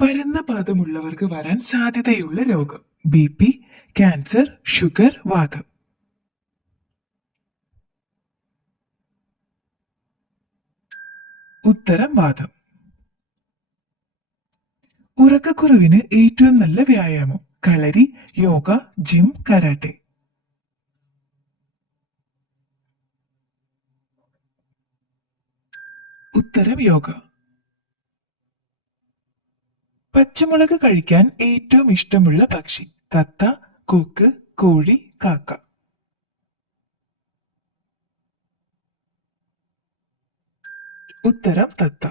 പരന്ന പാദമുള്ളവർക്ക് വരാൻ സാധ്യതയുള്ള രോഗം: ബി ക്യാൻസർ, ഷുഗർ, വാതം. ഉത്തരം വാതം. ഉറക്കക്കുറവിന് ഏറ്റവും നല്ല വ്യായാമം: കളരി, യോഗ, ജിം, കരാട്ടെ. ഉത്തരം യോഗ. പച്ചമുളക് കഴിക്കാൻ ഏറ്റവും ഇഷ്ടമുള്ള പക്ഷി: തത്ത, കൊക്ക്, കോഴി, കാക്ക. ഉത്തരം തത്ത.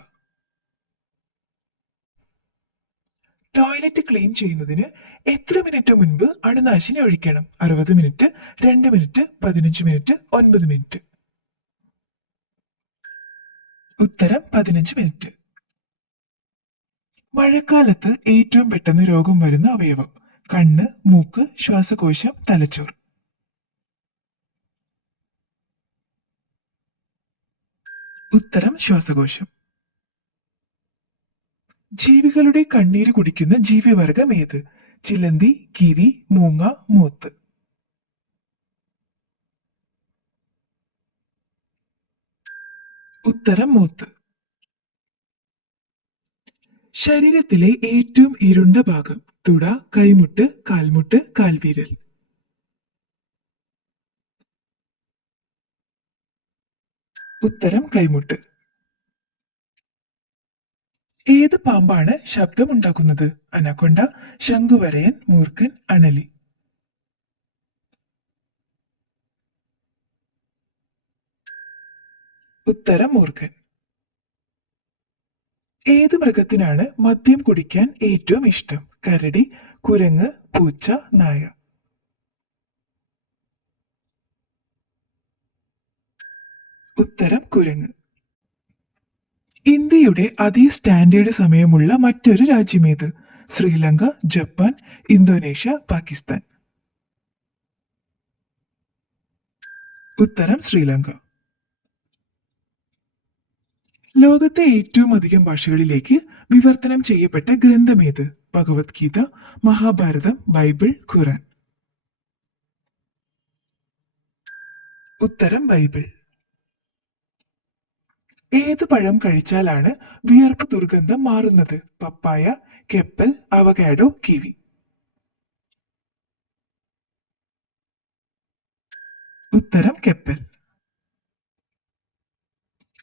ടോയ്ലറ്റ് ക്ലീൻ ചെയ്യുന്നതിന് എത്ര മിനിറ്റ് മുൻപ് അണുനാശിനി ഒഴിക്കണം? 60 മിനിറ്റ്, 2 മിനിറ്റ്, 15 മിനിറ്റ്, 9 മിനിറ്റ്. ഉത്തരം 15 മിനിറ്റ്. മഴക്കാലത്ത് ഏറ്റവും പെട്ടെന്ന് രോഗം വരുന്ന അവയവം: കണ്ണ്, മൂക്ക്, ശ്വാസകോശം, തലച്ചോർ. ഉത്തരം ശ്വാസകോശം. ജീവികളുടെ കണ്ണീര് കുടിക്കുന്ന ജീവിവർഗം ഏത്? ചിലന്തി, കിവി, മൂങ്ങ, മൂത്ത്. ഉത്തരം മൂത്ത്. ശരീരത്തിലെ ഏറ്റവും ഇരുണ്ട ഭാഗം: തുട, കൈമുട്ട്, കാൽമുട്ട്, കാൽവിരൽ. ഉത്തരം കൈമുട്ട്. ഏത് പാമ്പാണ് ശബ്ദമുണ്ടാക്കുന്നത്? അനക്കൊണ്ട, ശംഖുവരയൻ, മൂർഖൻ, അണലി. ഉത്തരം മൂർഖൻ. ഏത് മൃഗത്തിനാണ് മദ്യം കുടിക്കാൻ ഏറ്റവും ഇഷ്ടം? കരടി, കുരങ്ങ്, പൂച്ച, നായ. ഉത്തരം കുരങ്ങ്. ഇന്ത്യയുടെ അതേ സ്റ്റാൻഡേർഡ് സമയമുള്ള മറ്റൊരു രാജ്യമേത്? Sri Lanka, Japan, Indonesia, Pakistan. ഉത്തരം ശ്രീലങ്ക. ലോകത്തെ ഏറ്റവും അധികം ഭാഷകളിലേക്ക് വിവർത്തനം ചെയ്യപ്പെട്ട ഗ്രന്ഥമേത്? Bhagavad Gita, Mahabharatam, Bible, Quran. ഉത്തരം ബൈബിൾ. ഏത് പഴം കഴിച്ചാലാണ് വിയർപ്പ് ദുർഗന്ധം മാറുന്നത്? പപ്പായ, കെപ്പൽ, അവകാഡോ, കിവി. ഉത്തരം കെപ്പൽ.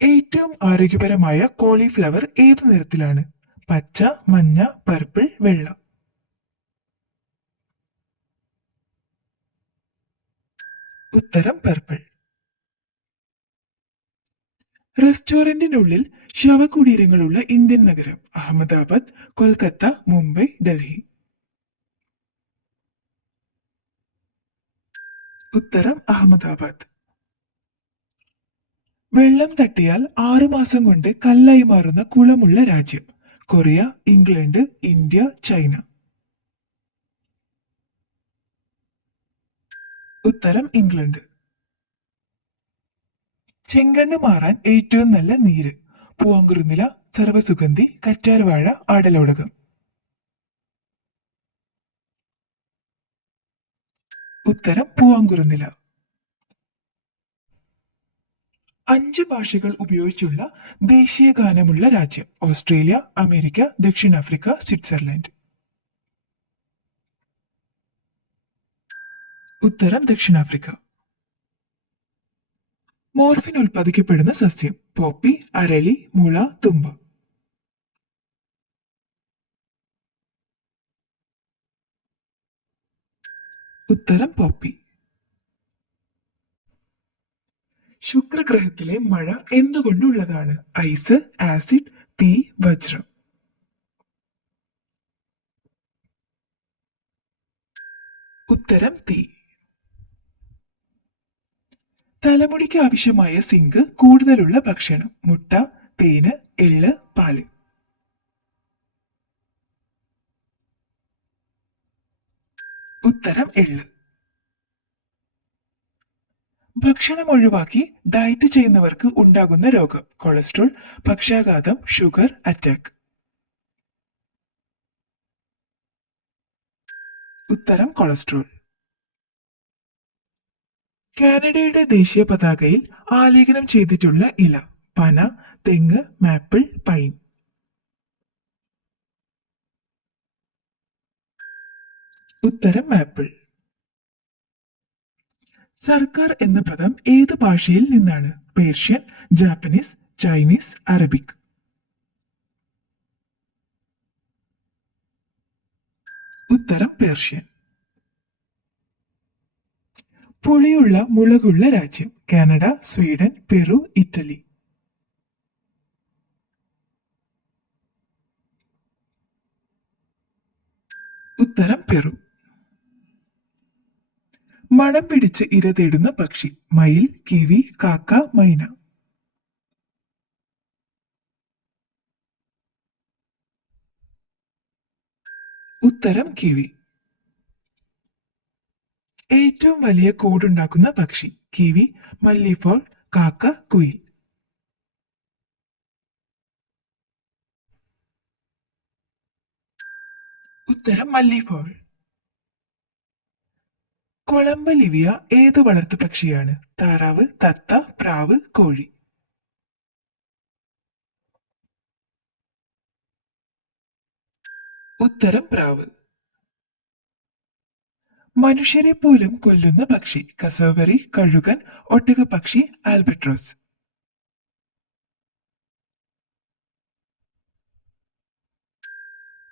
ഏറ്റവും ആരോഗ്യപരമായ കോളിഫ്ലവർ ഏത് നിറത്തിലാണ്? പച്ച, മഞ്ഞ, പർപ്പിൾ, വെള്ള. ഉത്തരം പർപ്പിൾ. റെസ്റ്റോറന്റിനുള്ളിൽ ശവകുടീരങ്ങളുള്ള ഇന്ത്യൻ നഗരം: അഹമ്മദാബാദ്, കൊൽക്കത്ത, മുംബൈ, ഡൽഹി. ഉത്തരം അഹമ്മദാബാദ്. വെള്ളം തട്ടിയാൽ 6 മാസം കൊണ്ട് കല്ലായി മാറുന്ന കുളമുള്ള രാജ്യം: കൊറിയ, ഇംഗ്ലണ്ട്, ഇന്ത്യ, ചൈന. ഉത്തരം ഇംഗ്ലണ്ട്. ചെങ്കണ്ണ് മാറാൻ ഏറ്റവും നല്ല നീര്: പൂവാങ്കുറുനില, സർവ്വസുഗന്ധി, കറ്റാർവാഴ, ആടലോടകം. ഉത്തരം പൂവാങ്കുറുനില. 5 ഭാഷകൾ ഉപയോഗിച്ചുള്ള ദേശീയ ഗാനമുള്ള രാജ്യം: ഓസ്ട്രേലിയ, അമേരിക്ക, ദക്ഷിണാഫ്രിക്ക, സ്വിറ്റ്സർലൻഡ്. ഉത്തരം ദക്ഷിണാഫ്രിക്ക. മോർഫിൻ ഉൽപ്പാദിക്കപ്പെടുന്ന സസ്യം: പോപ്പി, അരളി, മുള, തുമ്പ. ഉത്തരം പോപ്പി. ശുക്രഗ്രഹത്തിലെ മഴ എന്തുകൊണ്ടുള്ളതാണ്? ഐസ്, ആസിഡ്, തീ, വജ്രം. ഉത്തരം തീ. തലമുടിക്ക് ആവശ്യമായ സിങ്ക് കൂടുതലുള്ള ഭക്ഷണം: മുട്ട, തേന്, എള്ള്, പാല്. ഉത്തരം എള്ള്. ഭക്ഷണം ഒഴിവാക്കി ഡയറ്റ് ചെയ്യുന്നവർക്ക് ഉണ്ടാകുന്ന രോഗം: കൊളസ്ട്രോൾ, പക്ഷാഘാതം, ഷുഗർ, അറ്റാക്ക്. ഉത്തരം കൊളസ്ട്രോൾ. കാനഡയുടെ ദേശീയ പതാകയിൽ ആലേഖനം ചെയ്തിട്ടുള്ള ഇല: പന, തെങ്ങ്, മാപ്പിൾ, പൈൻ. ഉത്തരം മാപ്പിൾ. സർക്കാർ എന്ന പദം ഏത് ഭാഷയിൽ നിന്നാണ്? Persian, Japanese, Chinese, Arabic. ഉത്തരം പേർഷ്യൻ. പുളിയുള്ള മുളകുള്ള രാജ്യം: കാനഡ, സ്വീഡൻ, പെറു, ഇറ്റലി. ഉത്തരം പെറു. മണം പിടിച്ച് ഇര തേടുന്ന പക്ഷി: മയിൽ, കിവി, കാക്ക, മൈന. ഉത്തരം കിവി. ഏറ്റവും വലിയ കൂടുണ്ടാക്കുന്ന പക്ഷി: കിവി, മല്ലിഫോൾ, കാക്ക, കുയിൽ. ഉത്തരം മല്ലിഫോൾ. കൊളംബ ലിവിയ ഏത് വളർത്തു പക്ഷിയാണ്? താറാവ്, തത്ത, പ്രാവ്, കോഴി. ഉത്തരം പ്രാവ്. മനുഷ്യരെ പോലും കൊല്ലുന്ന പക്ഷി: കസോവറി, കഴുകൻ, ഒട്ടകപ്പക്ഷി, ആൽബട്രോസ്.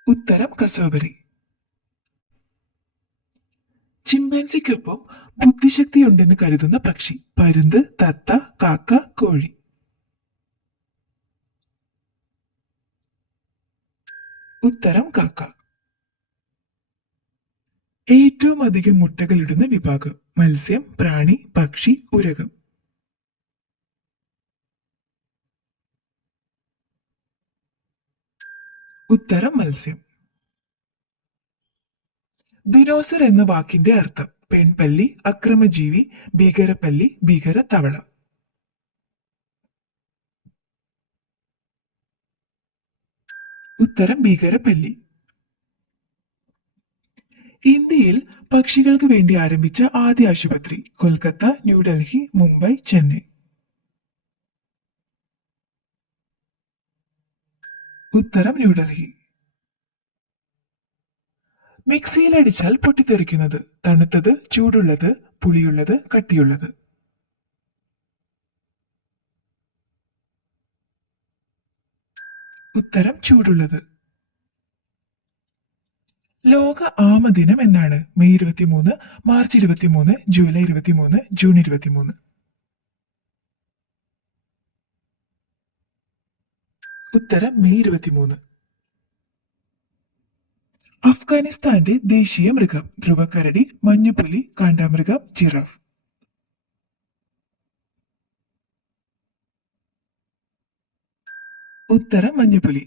ഉത്തരം കസോവറി. ചിമ്പാൻസിക്കൊപ്പം ബുദ്ധിശക്തിയുണ്ടെന്ന് കരുതുന്ന പക്ഷി: പരുന്ത്, തത്ത, കാക്ക, കോഴി. ഉത്തരം കാക്ക. ഏറ്റവും അധികം മുട്ടകൾ ഇടുന്ന വിഭാഗം: മത്സ്യം, പ്രാണി, പക്ഷി, ഉരകം. ഉത്തരം മത്സ്യം. ദിനോസർ എന്ന വാക്കിന്റെ അർത്ഥം: പെൺപല്ലി, അക്രമജീവി, ഭീകരപ്പല്ലി, ഭീകര തവള. ഉത്തരം ഭീകരപ്പല്ലി. ഇന്ത്യയിൽ പക്ഷികൾക്ക് വേണ്ടി ആരംഭിച്ച ആദ്യ ആശുപത്രി: കൊൽക്കത്ത, ന്യൂഡൽഹി, മുംബൈ, ചെന്നൈ. ഉത്തരം ന്യൂഡൽഹി. മിക്സിയിൽ അടിച്ചാൽ പൊട്ടിത്തെറിക്കുന്നത്: തണുത്തത്, ചൂടുള്ളത്, പുളിയുള്ളത്, കട്ടിയുള്ളത്. ഉത്തരം ചൂടുള്ളത്. ലോക ആമ ദിനം എന്നാണ്? May 23, March 23, July 23, June 23. ഉത്തരം മെയ് 23. അഫ്ഗാനിസ്ഥാന്റെ ദേശീയ മൃഗം: ധ്രുവക്കരടി, മഞ്ഞുപുലി, കാണ്ടാമൃഗം, ജിറാഫ്. ഉത്തരം മഞ്ഞുപുലി.